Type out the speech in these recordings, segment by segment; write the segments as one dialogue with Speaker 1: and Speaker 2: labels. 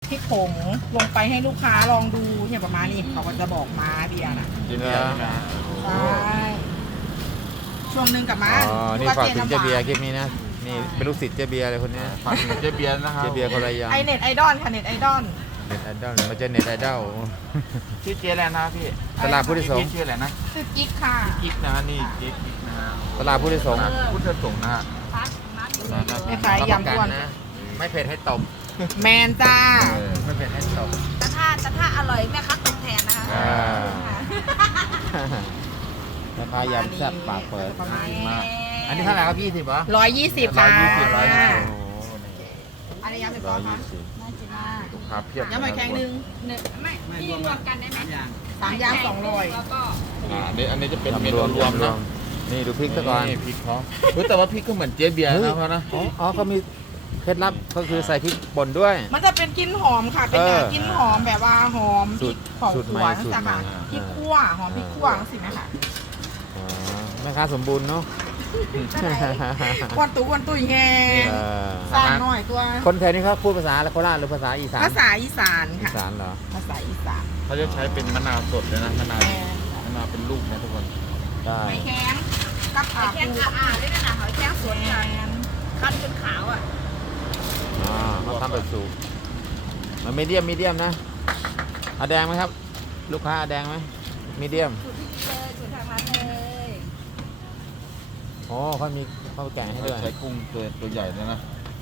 Speaker 1: พริกผงลงไปให้ลูกค้าลองดูเนี่ยประมาณนี้เขาก็จะบอกมาเบียร์น่ะ
Speaker 2: เจเบียร์นะ
Speaker 1: ใช่ช่วงหนึ่งกลับมา
Speaker 3: อ๋อนี่ฝากถึงเจเบียร์คลิปนี้นะนี่เป็นลูกศิษย์เจเบียร์เลยคนนี้
Speaker 2: ฝากถึงเจเบียร์นะครับ
Speaker 3: เจเบียร์คนละอย่าง
Speaker 1: ไอเน็ตไอดอลค่ะเน็ตไอดอล
Speaker 3: เน็ตไอดอลมาเจอเน็ตไอดอล
Speaker 2: ชื่อเจอะไรนะพี่
Speaker 3: ตลาดพุทธสงฆ์
Speaker 2: พี่ชื่ออะไรนะ
Speaker 1: คือกิ๊กค่ะ
Speaker 2: กิ๊กนะนี่กิ๊กนะฮะ
Speaker 3: ตลาดพุทธสงฆ์
Speaker 2: พุทธสงฆ์นะฮะ
Speaker 1: ไม่ขายยำอ้วน
Speaker 3: นะไม่เผ็ดให้ตบ
Speaker 1: แมนจ้า
Speaker 3: ไม่เผ็ดให้ตบ
Speaker 4: แต่ถ้าอร่อยแม่ค้าตกแทนนะคะ
Speaker 3: อ่าราคายำแซ่บปากเปิด
Speaker 1: ประมาณ
Speaker 2: มาก
Speaker 3: อันนี้เท่าไหร่ครับ20เหรอ
Speaker 1: 120ค่ะ
Speaker 2: 120
Speaker 3: โอ้โห
Speaker 1: อันนี้ยำเป็นร้อยค่ะ
Speaker 4: น่าจะน่า
Speaker 2: ลูกค้าเพียบ
Speaker 1: ยำหอยแครงหนึ่ง
Speaker 4: ไม่พี่รวมกันได้ไหม
Speaker 1: สามอย่าง200
Speaker 4: แล้วก็
Speaker 2: อันนี้จะเป็นเม
Speaker 3: ยำร
Speaker 2: นู
Speaker 3: วม
Speaker 2: รวมเนาะ
Speaker 3: นี่ดูพริกซะก่อน
Speaker 2: นี่พริกเขาเฮ้ยแต่ว่าพริกก็เหมือนเจเบียร์นะเขานะ
Speaker 3: อ๋อเขามีเคล็ดลับก็คือใส่พริกป่นด้วย
Speaker 1: มันจะเป็นกลิ่นหอมค่ะ เป็นแบบกลิ่นหอมแบบว่าหอมพริกของ
Speaker 3: สูตร
Speaker 1: ส
Speaker 3: ใหม่
Speaker 1: วน
Speaker 3: สูตร
Speaker 1: จ้ะ
Speaker 3: ใหม่
Speaker 1: ค่ะพริกคั่วหอมพริกคั่วสิไหมคะ
Speaker 3: อ๋อแม่ค้าสมบูรณ์เนาะ
Speaker 1: กวนตุ้ยแฮง
Speaker 3: เออ
Speaker 1: สร้างหน่อยตัว
Speaker 3: คนแถวนี้เขาพูดภาษาอะไรโคราชหรือภาษาอีสาน
Speaker 1: ภาษาอีสาน
Speaker 3: อี
Speaker 1: ค่ะ
Speaker 3: สานเหรอ
Speaker 1: ภาษาอีสาน
Speaker 2: เขาจะใช้เป็นมะนาวสดเลยนะมะนาว
Speaker 1: แม่
Speaker 2: มะนาวเป็นลูกนะทุกคน
Speaker 3: ได้
Speaker 1: ไม่แข็งกับ
Speaker 4: หอยแครงอ่าด้วยนะหอยแครงสวนค่ะคั้นจนขาวอ่ะ
Speaker 3: อ๋อเขาทำแบบสูงมันมีเดียมนะเอาแดงไหมครับ ลูกค้าเอาแดงไหมมีเดียม
Speaker 4: สูตรที่เลยสูตรทางร้านเลย
Speaker 3: โอ้เขามีเขาแกะให้ด้วย
Speaker 2: ใช้กุ้งตัวใหญ่เลยนะ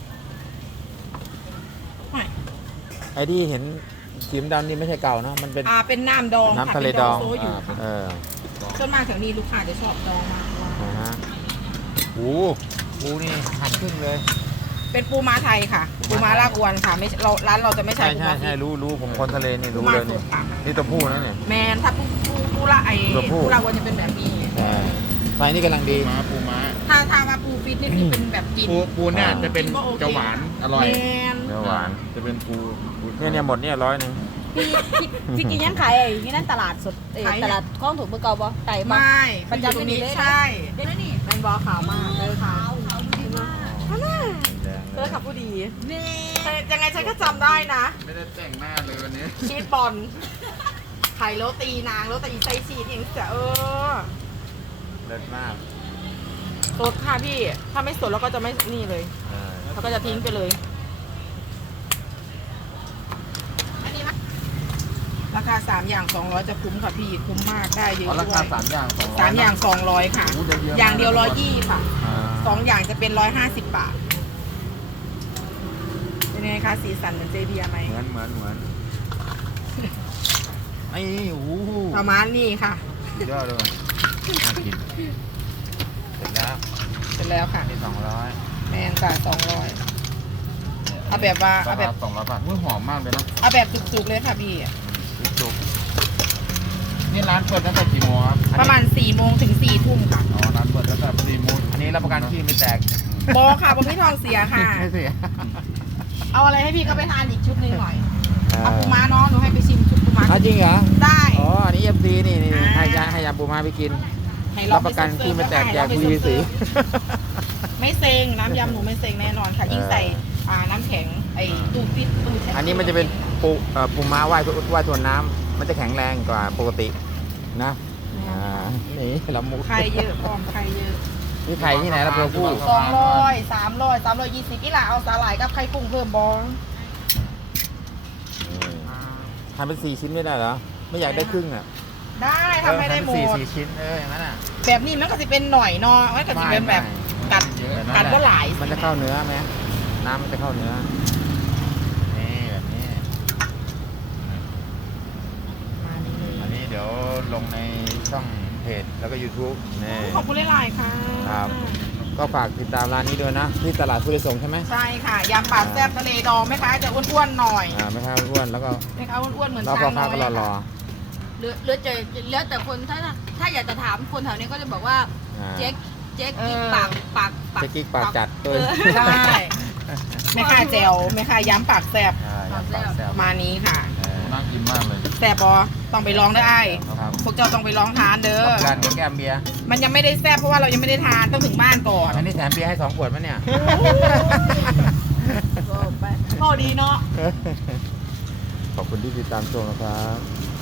Speaker 3: ไอ้ที่เห็นสีดำๆนี่ไม่ใช่เก่านะมันเป็น
Speaker 1: เป็นน้ำดอง
Speaker 3: น้ำ
Speaker 1: ค่ะ
Speaker 3: ทะเล
Speaker 1: ป็น
Speaker 3: ดอง
Speaker 1: โซอยู่
Speaker 3: เออ
Speaker 1: ส่วนมากแถวนี้ลูกค้าจะชอบดองมากกว่า
Speaker 3: นะฮะโอ้ปูนี่หั่นครึ่งเลย
Speaker 1: เป็นปูม้าไทยค่ะ ปูม้าลากอวนค่ะไม่เราร้านเราจะไม่ใช้
Speaker 3: ใช่
Speaker 1: ปู
Speaker 3: ใช่
Speaker 1: ม้า
Speaker 3: ใช่
Speaker 1: ฟิต
Speaker 3: รู้ผมคนทะเลนี่
Speaker 1: ปู
Speaker 3: รู้
Speaker 1: ม้า
Speaker 3: เลย
Speaker 1: ส
Speaker 3: นี่
Speaker 1: ดค่ะ
Speaker 3: นี่ตัวผู้นะเนี่ย
Speaker 1: แมนถ้าปูละ
Speaker 3: ตัวผู้
Speaker 1: ปูลากอวนจะเป็นแบบนี้
Speaker 3: ใช่ไซส์นี่กำลังดี
Speaker 2: ปูม้า
Speaker 1: ถ้ามาปูฟิตนี่คือเป็นแบบกิน
Speaker 2: ปูเนี่ยจะเป็น
Speaker 1: กินก็โอเค
Speaker 2: จะหวานอร่อย
Speaker 1: แมน
Speaker 3: เนื้อหวาน
Speaker 2: จะเป็นปู
Speaker 3: เนี่ยหมดเนี่ย100
Speaker 4: พี่กินยังขายที่นั่นตลาดสดตลาดคลองถูกเบอร์เก่าบ่ไก่บ่
Speaker 1: ไม่
Speaker 4: ประจำ
Speaker 1: ตรงนี้
Speaker 4: เลยนะ
Speaker 1: ใช่
Speaker 4: เดี๋ยวนี่
Speaker 1: แมนบอขาวมากเลยค่ะ
Speaker 4: ขาวดีมาก
Speaker 1: เธอขับผู้ดี
Speaker 4: นี่
Speaker 1: ยังไงฉันก็จำได้นะ
Speaker 2: ไม่ได้แต่งหน้าเลยวันนี้
Speaker 1: ชีสบอลไข่โรตีนางโรตีไส้ชีสอย่างเสีย
Speaker 3: เลิศมาก
Speaker 1: สดค่ะพี่ ถ้าไม่สดเราก็จะไม่นี่เลยเราก็จะทิ้งไปเลย
Speaker 4: อันนี้มั้ย
Speaker 1: ราคา3อย่าง200จะคุ้มค่ะพี่คุ้มมากได้เยอะ
Speaker 2: อ๋อ
Speaker 1: ด้
Speaker 2: ราคา
Speaker 1: วย
Speaker 2: 3 อย่าง200
Speaker 1: 3อย่าง200ค่ะ
Speaker 2: โอ้ได้เยอะมาก
Speaker 1: อย่างเดียว120ค่ะ2อย่างจะเป็น150 บาทเป็นไงคะสีสันเหมือนเจเบียร์ไหม
Speaker 3: เหมือนไอ้โอ้โห
Speaker 1: ประมาณนี้ค่ะ
Speaker 3: สุดยอดเลยน่ากินเสร็จแล้ว
Speaker 1: เสร็จแล้วค่ะ
Speaker 3: นี่200
Speaker 1: แมนจ่าย200เอาแบบว่า
Speaker 2: รา
Speaker 1: เอาแบ
Speaker 2: คา
Speaker 1: บ
Speaker 2: 200 บาทอุ้ยหอมมากเลยนะ
Speaker 1: เอาแบบจุกๆเลยค่ะพี่
Speaker 3: จุก
Speaker 2: นี่ร้านเปิดตั้งแต่กี่โมงครับ
Speaker 1: ประมาณ4โมงถึง4ทุ่มค่ะ
Speaker 2: อ๋อร้านเปิดตั้งแต่4โมง
Speaker 3: อันนี้รับประกันขี้ไม่แตก
Speaker 1: บอค่ะบอพี่ทองเสียค่ะ
Speaker 3: ไม่เสีย
Speaker 1: เอาอะไรให้พี่ก็ไปทานอีกชุดหนึงหน่อยเอาปูม้าเนาะหนูให้ไปชิมชุดปูม้า
Speaker 3: อ้าวจริงเหรอ
Speaker 1: ได้
Speaker 3: อ๋ออันนี้ FC นี่
Speaker 1: อ่า
Speaker 3: ให้ยาปูมาไปกิน
Speaker 1: ให้
Speaker 3: รับประกันขี้ไม่แตกแจกฟรีสี
Speaker 1: ไม่เซ็งน้ำยำหนูไม่เซ็งแน่นอนค่ะ ยิ่งใส่น้ำแข็งไอ้ตู้ฟิตตู้แช่
Speaker 3: อันนี้มันจะเป็นปูม้าว่ายทวนน้ำมันจะแข็งแรงกว่าปกตินะนี่ละมุก
Speaker 1: ไข่เยอะพร้อมไข่เยอะ
Speaker 3: นี่ไข่ที่ไหนละตัวผู้
Speaker 1: 200 300 320อีหล่าเอาสาหร่ายกับไข่กุ้งเพิ่มบอง
Speaker 3: ทำเป็น4 ชิ้นไม่ได้เหรอไม่อยากได้ครึ่งอ่ะ
Speaker 1: ได้ทำให้ได้หม
Speaker 3: 4
Speaker 1: ด
Speaker 3: ชิ้นอย่างนั้นอ่ะ
Speaker 1: แบบนี้มันก็จะเป็นหน่อยเนาะมันก็จะเป็นแบบกัด
Speaker 2: เยอะนะ
Speaker 1: กัดก็หลาย
Speaker 3: มันจะเข้าเนื้อไหมน้ำมันจะเข้าเนื้อนี่แบบนี้
Speaker 1: มานี่เลย
Speaker 3: อันนี้เดี๋ยวลงในช่องเพจแล้วก็ YouTube นี่
Speaker 1: ขอบคุณหลายๆค่ะ
Speaker 3: ครับ ก็ฝากติดตามร้านนี้ด้วยนะ ที่ตลาดพุทธสงฆ์ใช่ไหม
Speaker 1: ใช่ค่ะยำปลาแซ่บทะเลดองไหมคะจะอ้วนๆหน่อย
Speaker 3: ไม่ครับอ้วนแล้วก็
Speaker 1: ไหมคะอ้วนๆเหมือน
Speaker 3: แล้ว
Speaker 1: ช้า
Speaker 3: พ่อง ค้า
Speaker 1: น้อย
Speaker 3: ก็รอ
Speaker 4: เหลือแล้วแต่คนถ้าอยากจะถามคนแถวนี้ก็จะบอกว่า
Speaker 3: ๆ
Speaker 4: เจ๊กกิ๊กปาก
Speaker 3: เจ๊กิ๊กปากจัดด้วย
Speaker 1: ใช่ไม่ค่าแจวไม่ค่ายำปากแซ่บ
Speaker 3: ยำปากแซ่บ
Speaker 1: ประมาณนี้ค่ะ
Speaker 2: น่ากินมากเลย
Speaker 1: แซ่บบอต้องไปลองได้
Speaker 3: ครับ
Speaker 1: พวกเจ้าต้องไปลองทานเด้อ
Speaker 3: ร้านเดี๋ยวแก้มเบียร์
Speaker 1: มันยังไม่ได้แซ่บเพราะว่าเรายังไม่ได้ทานต้องถึงบ้านก่อน
Speaker 3: อันนี้แถมเบียร์ให้2 ขวดมั้ยเนี่ย
Speaker 1: พอดีเนาะ
Speaker 3: ขอบคุณที่ติดตามชมนะครับ